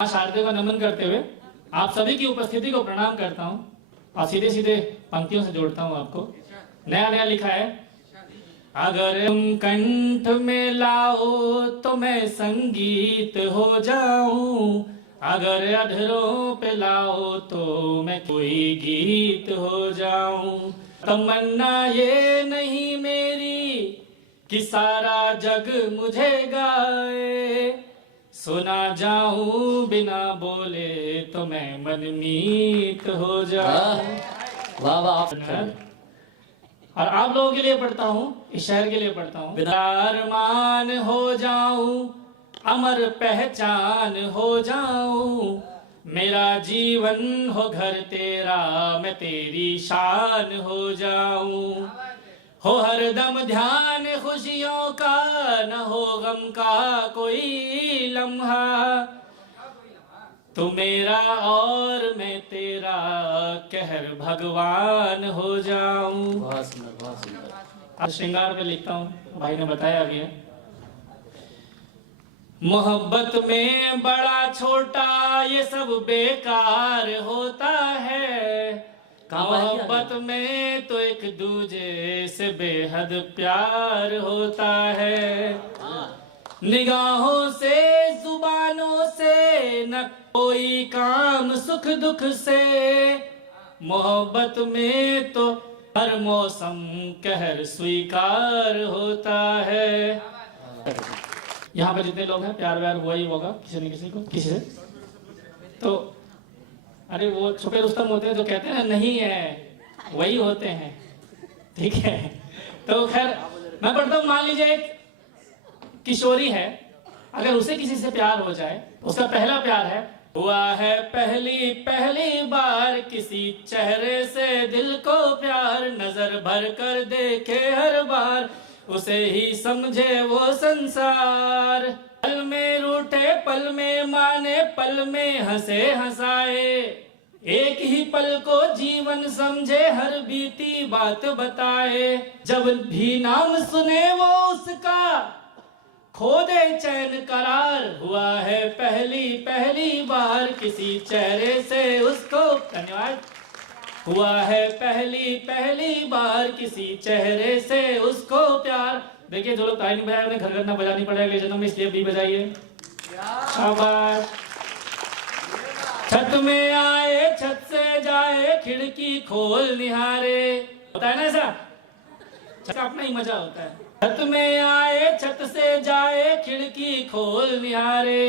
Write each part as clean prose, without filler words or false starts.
शारदे को नमन करते हुए आप सभी की उपस्थिति को प्रणाम करता हूं और सीधे सीधे पंक्तियों से जोड़ता हूं आपको। नया नया लिखा है, अगर तुम कंठ में लाओ तो मैं संगीत हो जाऊं, अगर अधरों पे लाओ तो मैं कोई गीत हो जाऊं। तमन्ना ये नहीं मेरी कि सारा जग मुझे गाए, सुना जाऊं बिना बोले तो मैं मनमीत हो जाऊं। वाह वाह। और आप लोगों के लिए पढ़ता हूँ, इस शहर के लिए पढ़ता हूँ। अरमान हो जाऊं, अमर पहचान हो जाऊं, मेरा जीवन हो घर तेरा, मैं तेरी शान हो जाऊं। हो हरदम ध्यान खुशियों का, न हो गम का कोई लम्हा, तू मेरा और मैं तेरा, कहर भगवान हो जाऊं। बहुत सुंदर, बहुत सुंदर। अब श्रृंगार पे लिखता हूँ, भाई ने बताया भी है। मोहब्बत में बड़ा छोटा ये सब बेकार होता है, मोहब्बत में तो एक दूजे से बेहद प्यार होता है। निगाहों से जुबानों से न कोई काम सुख दुख से, मोहब्बत में तो हर मौसम कहर स्वीकार होता है। यहाँ पे जितने लोग हैं प्यार व्यार हुआ ही होगा किसी न किसी को, किसी से। तो अरे वो छुपे रुस्तम होते हैं जो कहते हैं नहीं है, वही होते हैं, ठीक है। तो खैर मैं पढ़ता हूँ, मान लीजिए एक किशोरी है, अगर उसे किसी से प्यार हो जाए, उसका पहला प्यार है, हुआ है पहली पहली बार किसी चेहरे से दिल को प्यार, नजर भर कर देखे हर बार उसे ही समझे वो संसार, पल में रूठे पल में माने पल में हंसे हंसाए, एक ही पल को जीवन समझे हर बीती बात बताए, जब भी नाम सुने वो उसका खो दे चैन करार, हुआ है पहली पहली बार किसी चेहरे से उसको, धन्यवाद, हुआ है पहली पहली बार किसी चेहरे से उसको प्यार। देखिए जो लोग ताली नहीं बजाए उन्हें घर घर ना बजानी पड़ेगा अगले जन्म में, इसलिए भी बजाइए। शाबाश। छत में आए छत से जाए खिड़की खोल निहारे, होता है ना ऐसा, छत का अपना ही मजा होता है। छत में आए छत से जाए खिड़की खोल निहारे,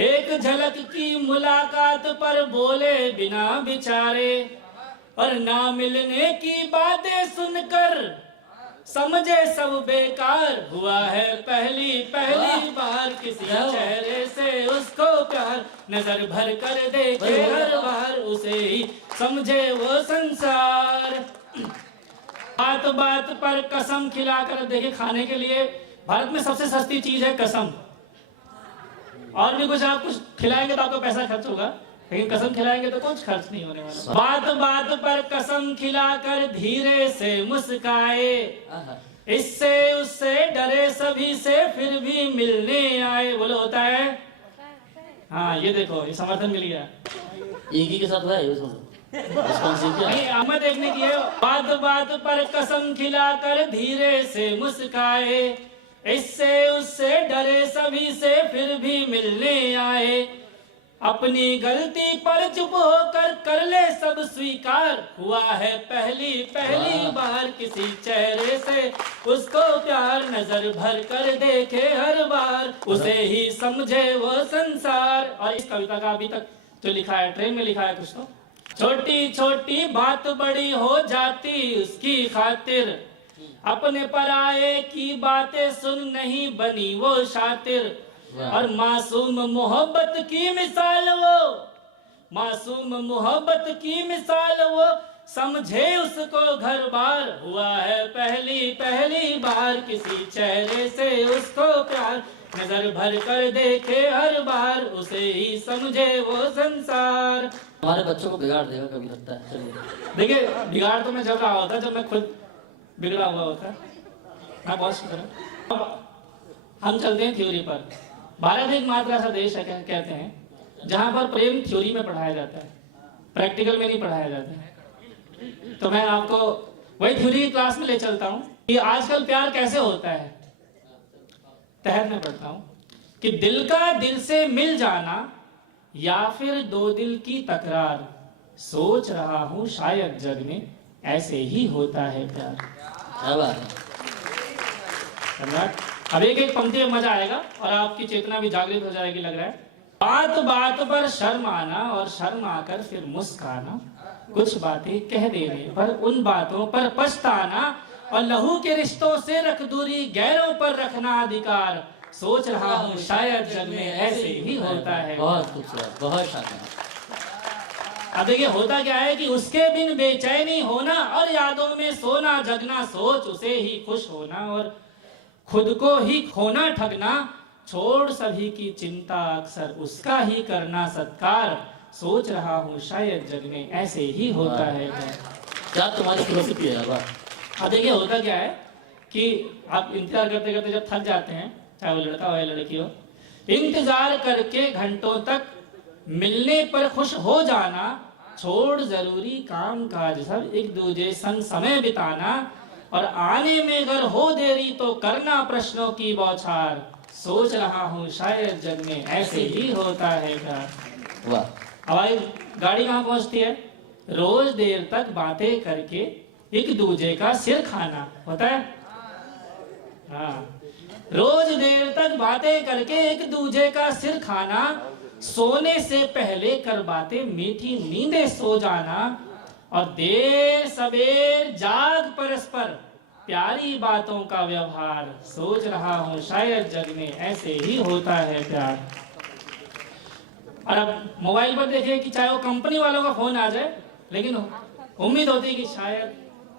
एक झलक की मुलाकात पर बोले बिना विचारे, और ना मिलने की बातें सुनकर समझे सब बेकार, हुआ है पहली पहली बार किसी चेहरे से उसको प्यार, नजर भर कर देखे हर बार उसे ही समझे वो संसार। बात बात पर कसम खिलाकर, देखिए खाने के लिए भारत में सबसे सस्ती चीज है कसम, और भी कुछ आप कुछ खिलाएंगे तो आपको पैसा खर्च होगा, लेकिन कसम खिलाएंगे तो कुछ खर्च नहीं होने वाला। बात बात पर कसम खिलाकर धीरे से मुस्काए, इससे उससे डरे सभी से फिर भी मिलने आए, बोलो होता है। हाँ ये देखो ये समर्थन मिल गया, एक ही के साथ है हमें देखने की है। बात बात पर कसम खिलाकर धीरे से मुस्काए, इससे उससे डरे सभी से फिर भी मिलने आए, अपनी गलती पर चुप होकर कर ले सब स्वीकार, हुआ है पहली पहली बार किसी चेहरे से उसको प्यार, नजर भर कर देखे हर बार उसे ही समझे वो संसार। और इस कविता का अभी तक जो लिखा है, ट्रेन में लिखा है कुछ तो, छोटी छोटी बात बड़ी हो जाती उसकी खातिर, अपने पराये की बातें सुन नहीं बनी वो शातिर, और मासूम मोहब्बत की मिसाल वो, मासूम मोहब्बत की मिसाल वो, समझे उसको घर बार, हुआ है पहली पहली बार किसी चेहरे से उसको प्यार, नजर भर कर देखे हर बार उसे ही समझे वो संसार। हमारे बच्चों को बिगाड़ देगा कभी, लगता है। देखिए बिगाड़ तो मैं जब रहा होता जब मैं खुद बिगड़ा हुआ होता, मैं बहुत शुक्र है। हम चलते हैं थ्योरी पर। भारत एक मात्र ऐसा देश है कहते हैं जहां पर प्रेम थ्योरी में पढ़ाया जाता है, प्रैक्टिकल में नहीं पढ़ाया जाता है। तो मैं आपको वही थ्योरी की क्लास में ले चलता हूं कि आजकल प्यार कैसे होता है। तहत में पढ़ता हूं कि दिल का दिल से मिल जाना या फिर दो दिल की तकरार, सोच रहा हूं शायद जग में ऐसे ही होता है प्यार। क्या बात है। सम्राट, अब एक एक पंक्ति में मजा आएगा और आपकी चेतना भी जागृत हो जाएगी लग रहा है। बात बात पर शर्म आना और शर्म आकर फिर मुस्काना, कुछ बातें कह देने पर उन बातों पर पछताना और लहू के रिश्तों से रख दूरी, गैरों पर रखना अधिकार, सोच रहा हूँ शायद जग में ऐसे ही होता है। बहुत खूबसूरत, बहुत शानदार। अब देखिए होता क्या है कि उसके बिन बेचैनी होना और यादों में सोना जगना, सोच उसे ही खुश होना और खुद को ही खोना ठगना, छोड़ सभी की चिंता अक्सर उसका ही करना सत्कार, सोच रहा हूँ शायद जग में ऐसे ही होता है। क्या तुम्हारी फिलोसफी है यार। अब देखिए होता क्या है कि आप इंतजार करते करते जब थक जाते हैं, चाहे वो लड़का हो या लड़की हो, इंतजार करके घंटों तक मिलने पर खुश हो जाना, छोड़ जरूरी काम काज सब एक दूजे संग समय बिताना और आने में अगर हो देरी तो करना प्रश्नों की बौछार, सोच रहा हूँ शायद जग में ऐसे ही होता है प्यार। वाह। हमारी गाड़ी कहाँ पहुंचती है? रोज देर तक बातें करके एक दूजे का सिर खाना होता है। हाँ, रोज देर तक बातें करके एक दूजे का सिर खाना, सोने से पहले कर बातें मीठी नींदें सो जाना और देर सवेर जाग परस्पर प्यारी बातों का व्यवहार, सोच रहा हूँ शायद जग में ऐसे ही होता है प्यार। और अब मोबाइल पर देखिए कि चाहे वो कंपनी वालों का फोन आ जाए, लेकिन उम्मीद होती है कि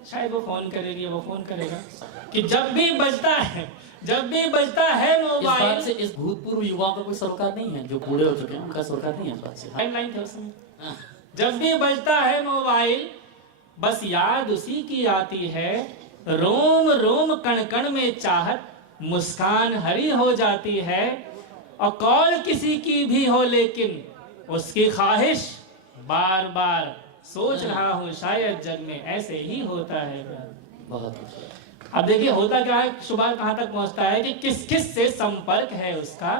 शायद वो फोन करेगी, वो फोन करेगा, कि जब भी बजता है मोबाइल। इस से इस भूतपूर्व युवाओं का कोई सरोकार नहीं है, जो बूढ़े हो चुके हैं उनका सरोकार नहीं है इस बात से। लाइन थे उसमें, जब भी बजता है मोबाइल बस याद उसी की आती है, रोम रोम कण कण में चाहत मुस्कान हरी हो जाती है और कॉल किसी की भी हो लेकिन उसकी ख्वाहिश बार बार, सोच रहा हूँ शायद जग में ऐसे ही होता है। बहुत। अब देखिए होता क्या है, शुभार कहाँ तक पहुँचता है कि किस किस से संपर्क है उसका,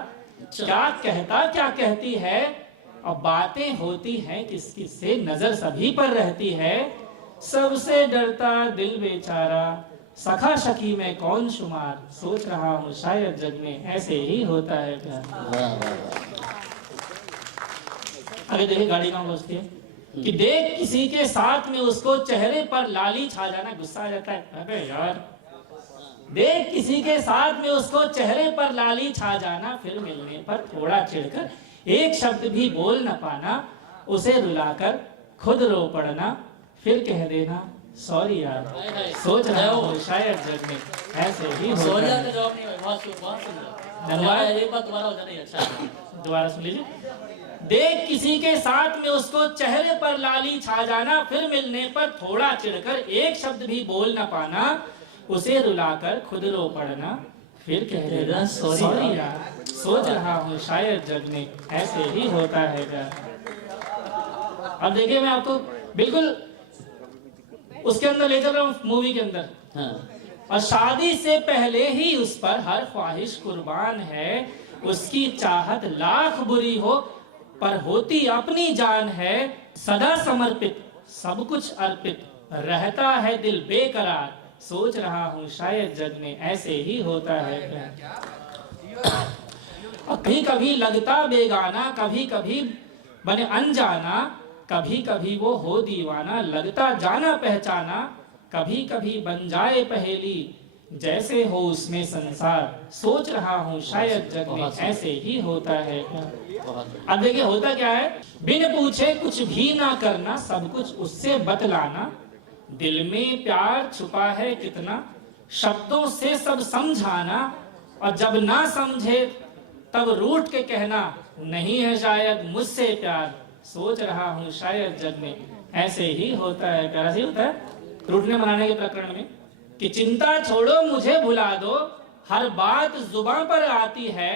क्या कहता क्या कहती है और बातें होती हैं किस किस से, नजर सभी पर रहती है, सबसे डरता दिल बेचारा, सखा सखी में कौन शुमार, सोच रहा हूँ शायद जग में ऐसे ही होता है प्यार। अरे देखिए गाड़ी कहाँ पहुँचती है कि देख किसी के साथ में उसको चेहरे पर लाली छा जाना, गुस्सा आ जाता है, अबे यार, देख किसी के साथ में उसको चेहरे पर लाली छा जाना, फिर मिलने पर थोड़ा चिढ़कर एक शब्द भी बोल न पाना, उसे रुलाकर खुद रो पड़ना, फिर कह देना सॉरी यार, सोच रहा हूँ शायद जग में ऐसे ही होता है। का जवाब नहीं है, बहुत सुंदर। धन्यवाद। एक बात दोबारा हो जाना ही अच्छा है। दोबारा सुन लीजिए। देख किसी के साथ में उसको चेहरे पर लाली छा जाना, फिर मिलने पर थोड़ा चिढ़कर एक शब्द भी बोल न पाना, उसे रुलाकर खुद रो पड़ना, फिर कह देना सॉरी यार, सोच रहा हूँ शायद जग में ऐसे ही होता है प्यार। अब देखिए मैं आपको बिल्कुल उसके अंदर ले चल रहा हूँ, मूवी के अंदर। हाँ। और शादी से पहले ही उस पर हर ख्वाहिश कुर्बान है, उसकी चाहत लाख बुरी हो पर होती अपनी जान है, सदा समर्पित सब कुछ अर्पित रहता है दिल बेकरार, सोच रहा हूँ शायद जग में ऐसे ही होता है प्यार। और कभी कभी लगता बेगाना, कभी कभी बने अनजाना, कभी कभी वो हो दीवाना, लगता जाना पहचाना, कभी कभी बन जाए पहेली, जैसे हो उसमें संसार, सोच रहा हूँ शायद जग में ऐसे ही होता है। अब देखिए होता क्या है, बिन पूछे कुछ भी ना करना, सब कुछ उससे बतलाना, दिल में प्यार छुपा है कितना, शब्दों से सब समझाना, और जब ना समझे तब रूठ के कहना नहीं है शायद मुझसे प्यार, सोच रहा हूँ शायद जग में ऐसे ही होता है प्यार। ऐसे ही होता है रूठने मनाने के प्रकरण में कि चिंता छोड़ो मुझे भुला दो, हर बात जुबान पर आती है,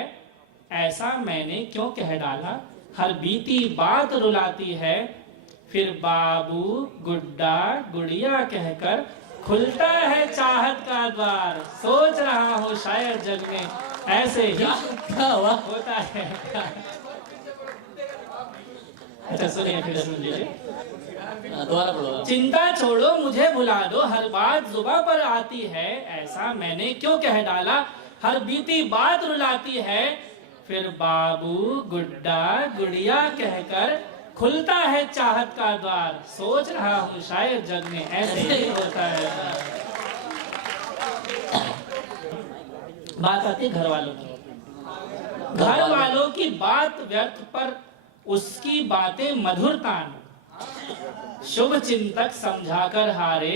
ऐसा मैंने क्यों कह डाला, हर बीती बात रुलाती है, फिर बाबू गुड्डा गुड़िया कहकर खुलता है चाहत का द्वार। सोच रहा हूँ शायद जग में ऐसे ही क्या हुआ? होता है। अच्छा सुनिए, फिर सुन लीजिए। दोबारा बोलो। चिंता छोड़ो मुझे भुला दो, हर बात जुबां पर आती है, ऐसा मैंने क्यों कह डाला। हर बीती बात रुलाती है, फिर बाबू गुड्डा गुड़िया कहकर खुलता है चाहत का द्वार। सोच रहा हूँ शायद जग में ऐसे ही होता है। बात आती है घर वालों की। घर वालों की बात व्यर्थ पर उसकी बातें मधुर तान। शुभ चिंतक समझाकर हारे,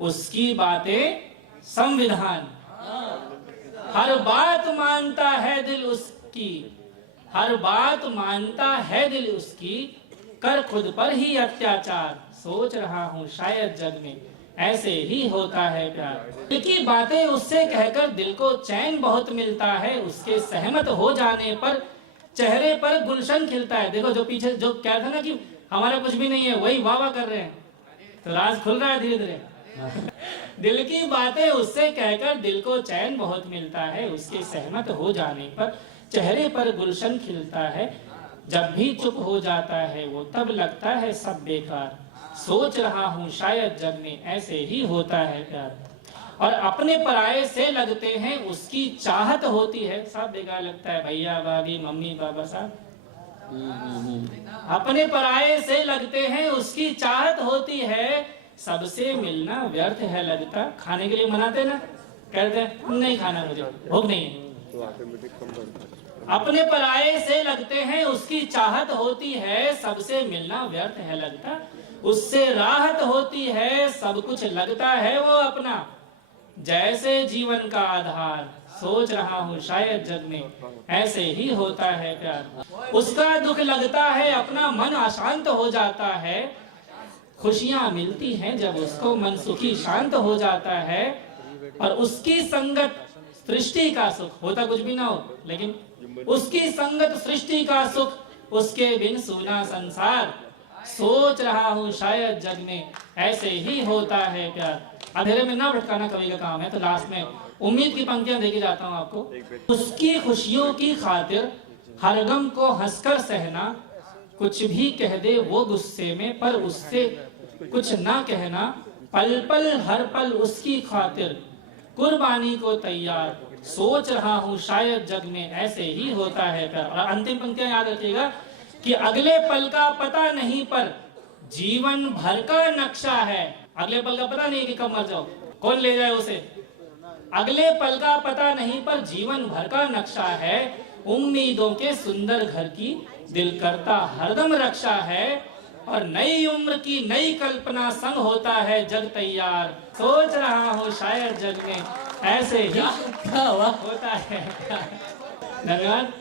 उसकी बातें संविधान। हर बात मानता है दिल उसकी, हर बात मानता है दिल उसकी, कर खुद पर ही अत्याचार। सोच रहा हूँ शायद जग में ऐसे ही होता है प्यार। दिल की बातें उससे कहकर दिल को चैन बहुत मिलता है, उसके सहमत हो जाने पर चेहरे पर गुलशन खिलता है। देखो जो पीछे जो कह था ना कि हमारा कुछ भी नहीं है, वही वाह वाह कर रहे हैं, तो राज खुल रहा है धीरे धीरे। दिल की बातें उससे कहकर दिल को चैन बहुत मिलता है, उसके सहमत हो जाने पर चेहरे पर गुलशन खिलता है। जब भी चुप हो जाता है वो तब लगता है सब बेकार। सोच रहा हूँ शायद जग में ऐसे ही होता है प्यार। और अपने पराये से लगते हैं उसकी चाहत होती है, सब बेकार लगता है, भैया भाभी मम्मी पापा साहब। अपने पराये से लगते हैं उसकी चाहत होती है, सबसे मिलना व्यर्थ है लगता। खाने के लिए मनाते ना, कहते हैं नहीं खाना, मुझे भूख नहीं है। अपने पराये से लगते हैं उसकी चाहत होती है, सबसे मिलना व्यर्थ है लगता। उससे राहत होती है, सब कुछ लगता है वो अपना, जैसे जीवन का आधार। सोच रहा हूँ शायद जग में ऐसे ही होता है प्यार। उसका दुख लगता है अपना, मन अशांत हो जाता है। खुशियां मिलती हैं जब उसको, मन सुखी शांत हो जाता है। और उसकी संगत सृष्टि का सुख, होता कुछ भी ना हो लेकिन उसकी संगत सृष्टि का सुख, उसके बिन सूना संसार। सोच रहा हूँ शायद जग में ऐसे ही होता है प्यार। अंधेरे में ना भटकाना कवि का काम है, तो लास्ट में उम्मीद की पंक्तियां देके जाता हूँ आपको। उसकी खुशियों की खातिर हर गम को हंसकर सहना, कुछ भी कह दे वो गुस्से में पर उससे कुछ ना कहना। पल पल हर पल उसकी खातिर कुर्बानी को तैयार। सोच रहा हूँ शायद जग में ऐसे ही होता है प्यार। और अंतिम पंक्तियां याद रखिएगा कि अगले पल का पता नहीं पर जीवन भर का नक्शा है। अगले पल का पता नहीं कि कब मर जाओ, कौन ले जाए उसे। अगले पल का पता नहीं पर जीवन भर का नक्शा है। उम्मीदों के सुंदर घर की दिल करता हरदम रक्षा है। और नई उम्र की नई कल्पना संग होता है जग तैयार। सोच रहा हूँ शायद जग में ऐसे ही होता है। धन्यवाद।